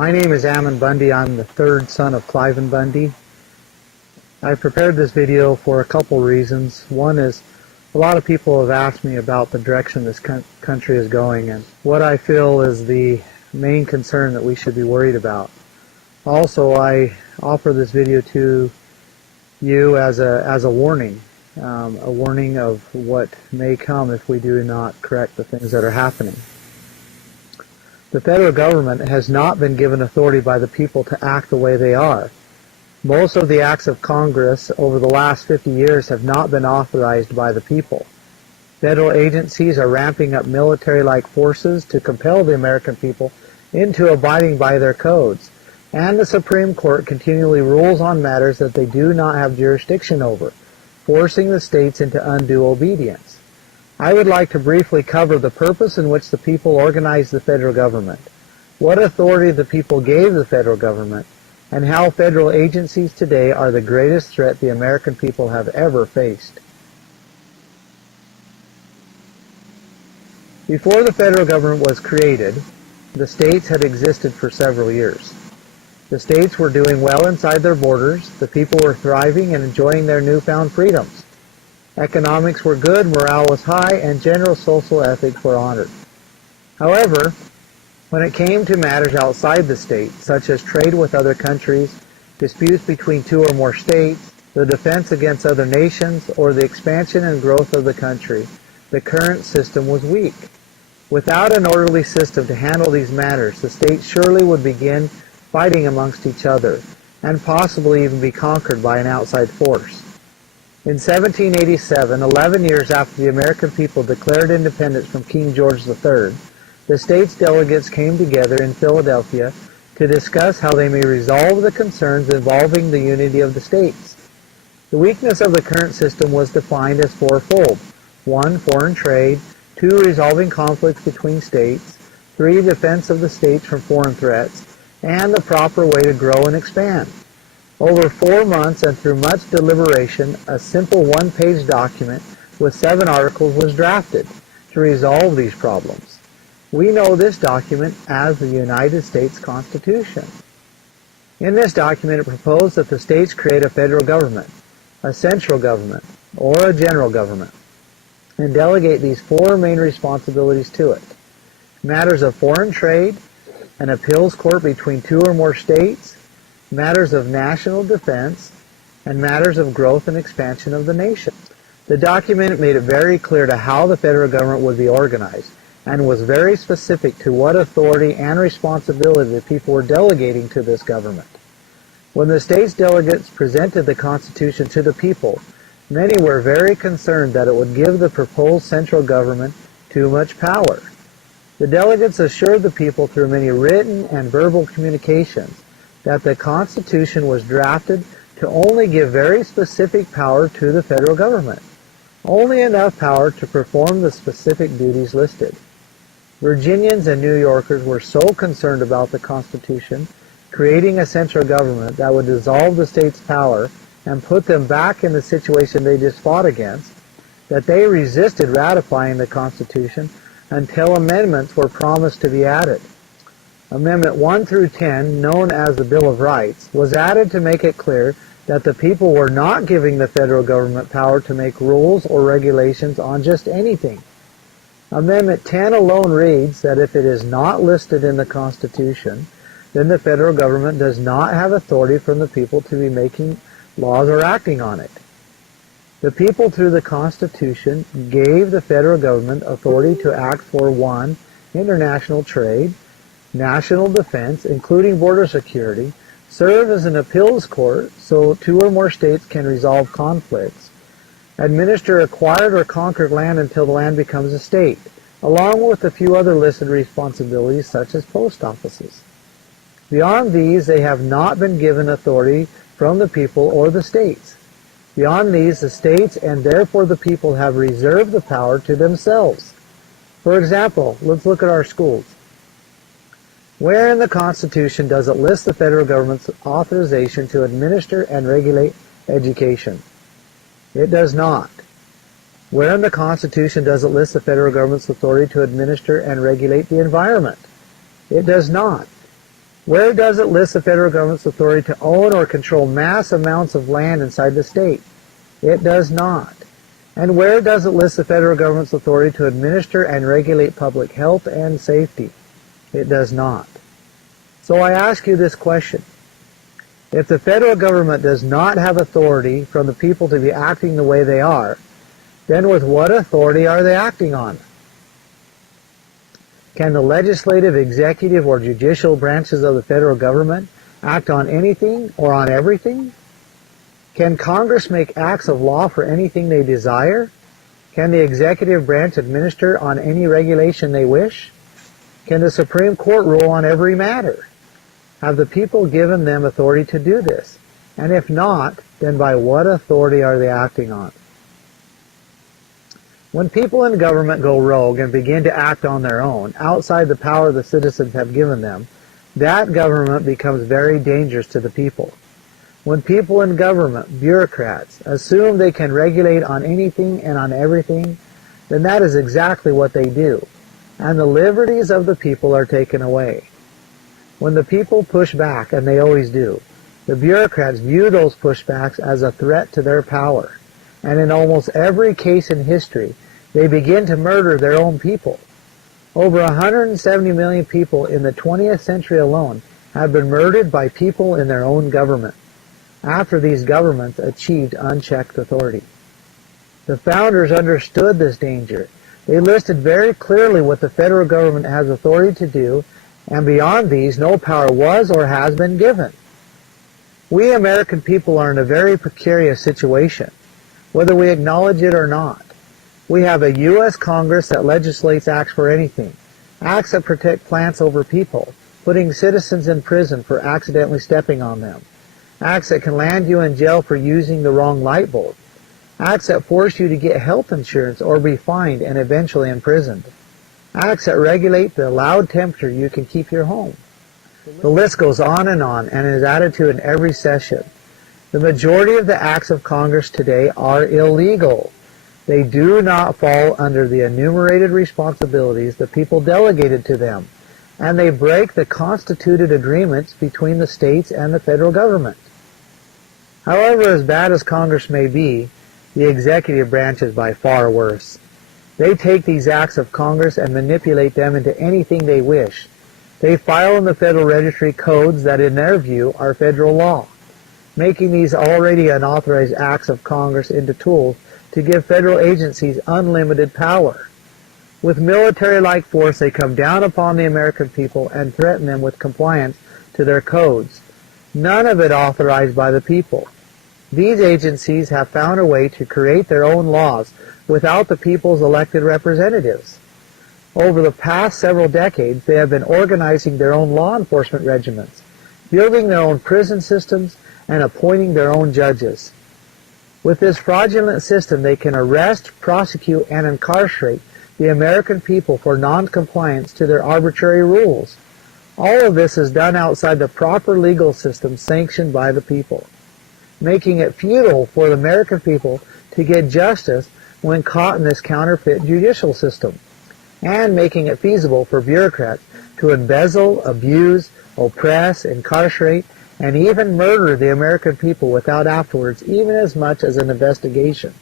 My name is Ammon Bundy. I'm the third son of Cliven Bundy. I prepared this video for a couple reasons. One is a lot of people have asked me about the direction this country is going and what I feel is the main concern that we should be worried about. Also, I offer this video to you as a warning of what may come if we do not correct the things that are happening. The federal government has not been given authority by the people to act the way they are. Most of the acts of Congress over the last 50 years have not been authorized by the people. Federal agencies are ramping up military-like forces to compel the American people into abiding by their codes, and the Supreme Court continually rules on matters that they do not have jurisdiction over, forcing the states into undue obedience. I would like to briefly cover the purpose in which the people organized the federal government, what authority the people gave the federal government, and how federal agencies today are the greatest threat the American people have ever faced. Before the federal government was created, the states had existed for several years. The states were doing well inside their borders, the people were thriving and enjoying their newfound freedoms. Economics were good, morale was high, and general social ethics were honored. However, when it came to matters outside the state, such as trade with other countries, disputes between two or more states, the defense against other nations, or the expansion and growth of the country, the current system was weak. Without an orderly system to handle these matters, the states surely would begin fighting amongst each other, and possibly even be conquered by an outside force. In 1787, 11 years after the American people declared independence from King George III, the states' delegates came together in Philadelphia to discuss how they may resolve the concerns involving the unity of the states. The weakness of the current system was defined as fourfold: 1. Foreign trade; 2. Resolving conflicts between states; 3. Defense of the states from foreign threats; and the proper way to grow and expand. Over 4 months and through much deliberation, a simple one-page document with 7 articles was drafted to resolve these problems. We know this document as the United States Constitution. In this document, it proposed that the states create a federal government, a central government, or a general government, and delegate these 4 main responsibilities to it: matters of foreign trade, an appeals court between 2 or more states, matters of national defense, and matters of growth and expansion of the nation. The document made it very clear to how the federal government would be organized, and was very specific to what authority and responsibility the people were delegating to this government. When the states' delegates presented the Constitution to the people, many were very concerned that it would give the proposed central government too much power. The delegates assured the people through many written and verbal communications that the Constitution was drafted to only give very specific power to the federal government, only enough power to perform the specific duties listed. Virginians and New Yorkers were so concerned about the Constitution creating a central government that would dissolve the states' power and put them back in the situation they just fought against, that they resisted ratifying the Constitution until amendments were promised to be added. Amendment 1 through 10, known as the Bill of Rights, was added to make it clear that the people were not giving the federal government power to make rules or regulations on just anything. Amendment 10 alone reads that if it is not listed in the Constitution, then the federal government does not have authority from the people to be making laws or acting on it. The people, through the Constitution, gave the federal government authority to act for 1. International trade; national defense, including border security; serve as an appeals court so 2 or more states can resolve conflicts; administer acquired or conquered land until the land becomes a state, along with a few other listed responsibilities such as post offices. Beyond these, they have not been given authority from the people or the states. Beyond these, the states and therefore the people have reserved the power to themselves. For example, let's look at our schools. Where in the Constitution does it list the federal government's authorization to administer and regulate education? It does not. Where in the Constitution does it list the federal government's authority to administer and regulate the environment? It does not. Where does it list the federal government's authority to own or control mass amounts of land inside the state? It does not. And where does it list the federal government's authority to administer and regulate public health and safety? It does not. So I ask you this question. If the federal government does not have authority from the people to be acting the way they are, then with what authority are they acting on? Can the legislative, executive, or judicial branches of the federal government act on anything or on everything? Can Congress make acts of law for anything they desire? Can the executive branch administer on any regulation they wish? Can the Supreme Court rule on every matter? Have the people given them authority to do this? And if not, then by what authority are they acting on? When people in government go rogue and begin to act on their own, outside the power the citizens have given them, that government becomes very dangerous to the people. When people in government, bureaucrats, assume they can regulate on anything and on everything, then that is exactly what they do, and the liberties of the people are taken away. When the people push back, and they always do, the bureaucrats view those pushbacks as a threat to their power, and in almost every case in history, they begin to murder their own people. Over 170 million people in the 20th century alone have been murdered by people in their own government, after these governments achieved unchecked authority. The founders understood this danger. They listed very clearly what the federal government has authority to do, and beyond these, no power was or has been given. We American people are in a very precarious situation, whether we acknowledge it or not. We have a U.S. Congress that legislates acts for anything, acts that protect plants over people, putting citizens in prison for accidentally stepping on them, acts that can land you in jail for using the wrong light bulb, acts that force you to get health insurance or be fined and eventually imprisoned, acts that regulate the allowed temperature you can keep your home. The list goes on and is added to in every session. The majority of the acts of Congress today are illegal. They do not fall under the enumerated responsibilities the people delegated to them, and they break the constituted agreements between the states and the federal government. However, as bad as Congress may be, the executive branch is by far worse. They take these acts of Congress and manipulate them into anything they wish. They file in the Federal Registry codes that in their view are federal law, making these already unauthorized acts of Congress into tools to give federal agencies unlimited power. With military-like force, they come down upon the American people and threaten them with compliance to their codes, none of it authorized by the people. These agencies have found a way to create their own laws without the people's elected representatives. Over the past several decades, they have been organizing their own law enforcement regiments, building their own prison systems, and appointing their own judges. With this fraudulent system, they can arrest, prosecute, and incarcerate the American people for non-compliance to their arbitrary rules. All of this is done outside the proper legal system sanctioned by the people, making it futile for the American people to get justice when caught in this counterfeit judicial system, and making it feasible for bureaucrats to embezzle, abuse, oppress, incarcerate, and even murder the American people without afterwards even as much as an investigation.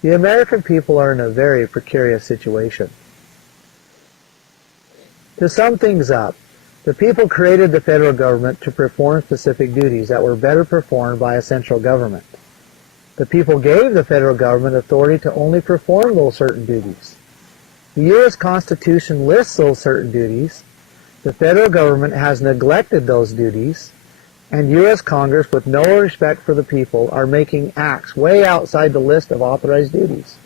The American people are in a very precarious situation. To sum things up, the people created the federal government to perform specific duties that were better performed by a central government. The people gave the federal government authority to only perform those certain duties. The U.S. Constitution lists those certain duties. The federal government has neglected those duties, and U.S. Congress, with no respect for the people, are making acts way outside the list of authorized duties.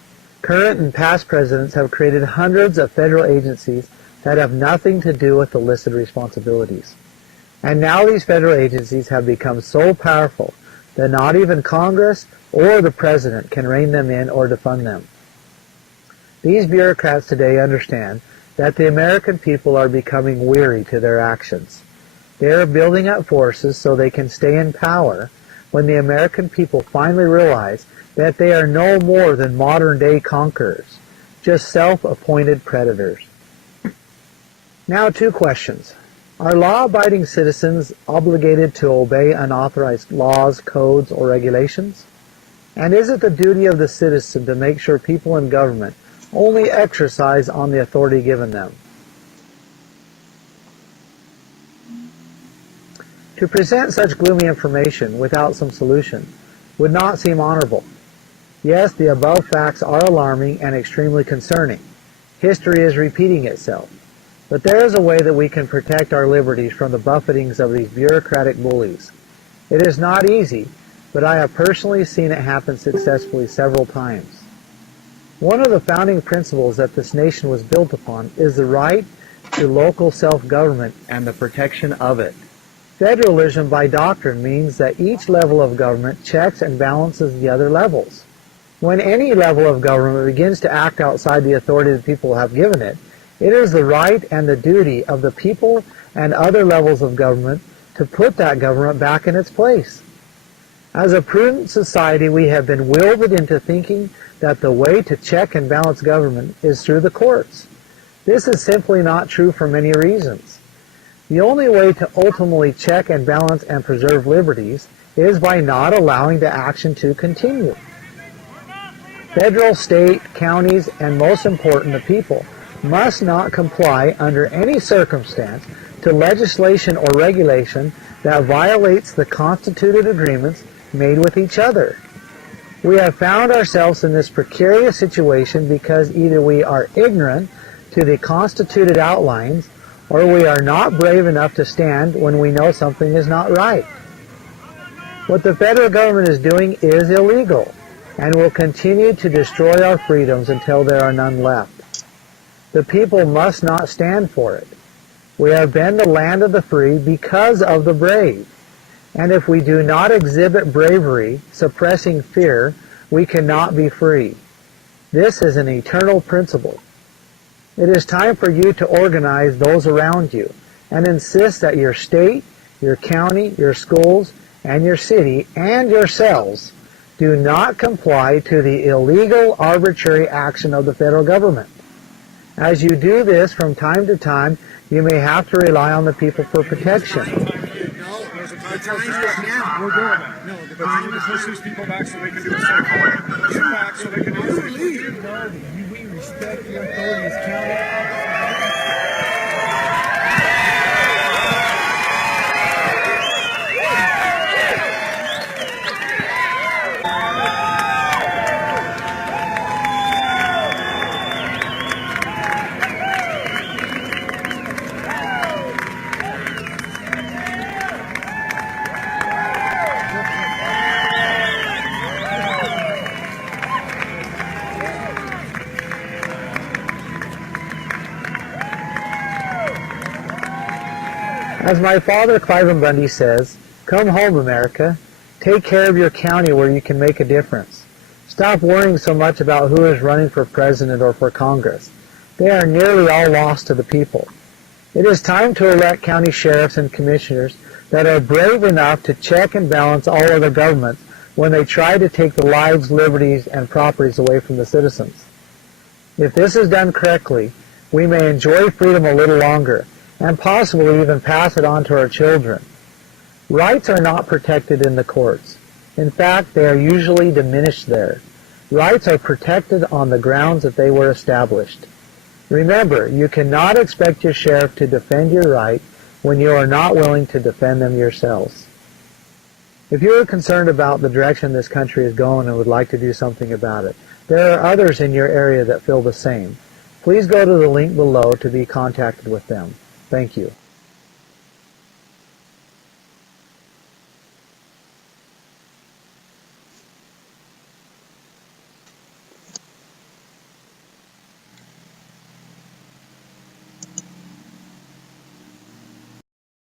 Current and past presidents have created hundreds of federal agencies that have nothing to do with the listed responsibilities. And now these federal agencies have become so powerful that not even Congress or the president can rein them in or defund them. These bureaucrats today understand that the American people are becoming weary to their actions. They are building up forces so they can stay in power when the American people finally realize that they are no more than modern-day conquerors, just self-appointed predators. Now, two questions. Are law-abiding citizens obligated to obey unauthorized laws, codes, or regulations? And is it the duty of the citizen to make sure people in government only exercise on the authority given them? To present such gloomy information without some solution would not seem honorable. Yes, the above facts are alarming and extremely concerning. History is repeating itself. But there is a way that we can protect our liberties from the buffetings of these bureaucratic bullies. It is not easy, but I have personally seen it happen successfully several times. One of the founding principles that this nation was built upon is the right to local self-government and the protection of it. Federalism by doctrine means that each level of government checks and balances the other levels. When any level of government begins to act outside the authority the people have given it, it is the right and the duty of the people and other levels of government to put that government back in its place. As a prudent society, we have been wilted into thinking that the way to check and balance government is through the courts. This is simply not true for many reasons. The only way to ultimately check and balance and preserve liberties is by not allowing the action to continue. Federal, state, counties, and most important, the people, must not comply under any circumstance to legislation or regulation that violates the constituted agreements made with each other. We have found ourselves in this precarious situation because either we are ignorant to the constituted outlines or we are not brave enough to stand when we know something is not right. What the federal government is doing is illegal and will continue to destroy our freedoms until there are none left. The people must not stand for it. We have been the land of the free because of the brave. And if we do not exhibit bravery, suppressing fear, we cannot be free. This is an eternal principle. It is time for you to organize those around you and insist that your state, your county, your schools, and your city, and yourselves do not comply to the illegal, arbitrary action of the federal government. As you do this from time to time, you may have to rely on the people for protection. No, the time is now. We're doing it. No, the time is to push these people back so they can do the same. Push them back so they can do the same. We respect the authorities, county. As my father, Cliven Bundy, says, "Come home, America. Take care of your county where you can make a difference. Stop worrying so much about who is running for president or for Congress. They are nearly all lost to the people. It is time to elect county sheriffs and commissioners that are brave enough to check and balance all other governments when they try to take the lives, liberties, and properties away from the citizens. If this is done correctly, we may enjoy freedom a little longer, and possibly even pass it on to our children. Rights are not protected in the courts. In fact, they are usually diminished there. Rights are protected on the grounds that they were established. Remember, you cannot expect your sheriff to defend your right when you are not willing to defend them yourselves. If you are concerned about the direction this country is going and would like to do something about it, there are others in your area that feel the same. Please go to the link below to be contacted with them. Thank you.